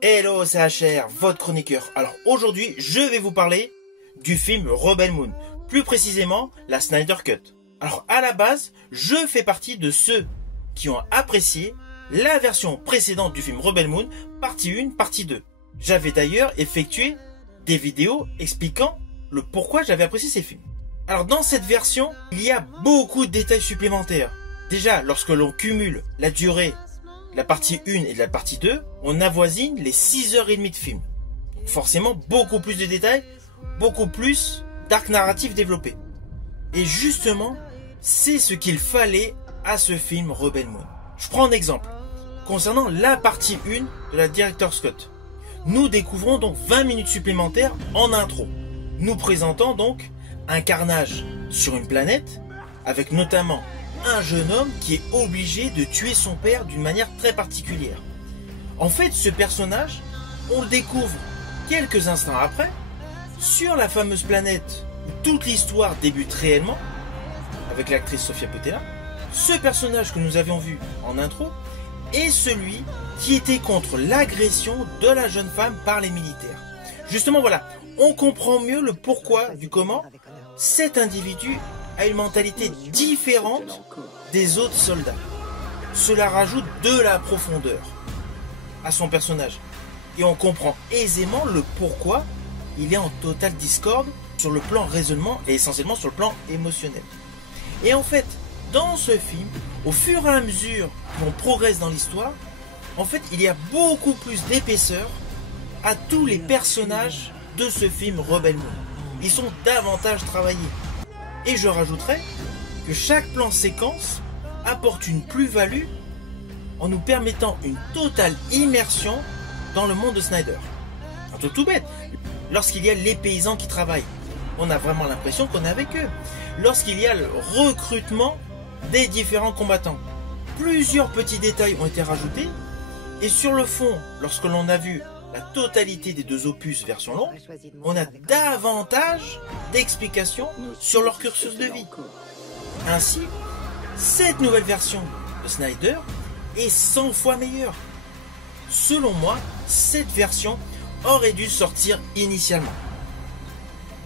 Hello, c'est HR, votre chroniqueur. Alors aujourd'hui, je vais vous parler du film Rebel Moon, plus précisément la Snyder Cut. Alors à la base, je fais partie de ceux qui ont apprécié la version précédente du film Rebel Moon, partie 1, partie 2. J'avais d'ailleurs effectué des vidéos expliquant le pourquoi j'avais apprécié ces films. Alors dans cette version, il y a beaucoup de détails supplémentaires. Déjà, lorsque l'on cumule la durée de la partie 1 et de la partie 2, on avoisine les 6h30 de film. Donc forcément, beaucoup plus de détails, beaucoup plus d'arc narratif développé. Et justement, c'est ce qu'il fallait à ce film Rebel Moon. Je prends un exemple. Concernant la partie 1 de la Director's Cut, nous découvrons donc 20 minutes supplémentaires en intro, nous présentant donc un carnage sur une planète, avec notamment un jeune homme qui est obligé de tuer son père d'une manière très particulière. En fait, ce personnage, on le découvre quelques instants après, sur la fameuse planète où toute l'histoire débute réellement, avec l'actrice Sofia Boutella. Ce personnage que nous avions vu en intro est celui qui était contre l'agression de la jeune femme par les militaires. Justement, voilà, on comprend mieux le pourquoi du comment cet individu a une mentalité différente des autres soldats. Cela rajoute de la profondeur à son personnage. Et on comprend aisément le pourquoi il est en totale discorde sur le plan raisonnement et essentiellement sur le plan émotionnel. Et en fait, dans ce film, au fur et à mesure qu'on progresse dans l'histoire, en fait, il y a beaucoup plus d'épaisseur à tous les personnages de ce film Rebel Moon. Ils sont davantage travaillés. Et je rajouterais que chaque plan séquence apporte une plus-value en nous permettant une totale immersion dans le monde de Snyder. Un truc tout bête. Lorsqu'il y a les paysans qui travaillent, on a vraiment l'impression qu'on est avec eux. Lorsqu'il y a le recrutement des différents combattants, plusieurs petits détails ont été rajoutés. Et sur le fond, lorsque l'on a vu la totalité des deux opus version longue, on a davantage d'explications sur leur cursus de vie. Ainsi, cette nouvelle version de Snyder est 100 fois meilleure. Selon moi, cette version aurait dû sortir initialement.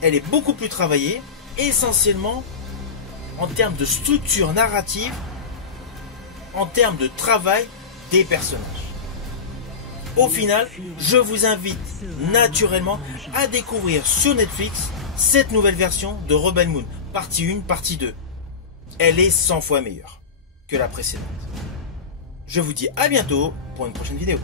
Elle est beaucoup plus travaillée, essentiellement en termes de structure narrative, en termes de travail des personnages. Au final, je vous invite naturellement à découvrir sur Netflix cette nouvelle version de Rebel Moon, partie 1, partie 2. Elle est 100 fois meilleure que la précédente. Je vous dis à bientôt pour une prochaine vidéo.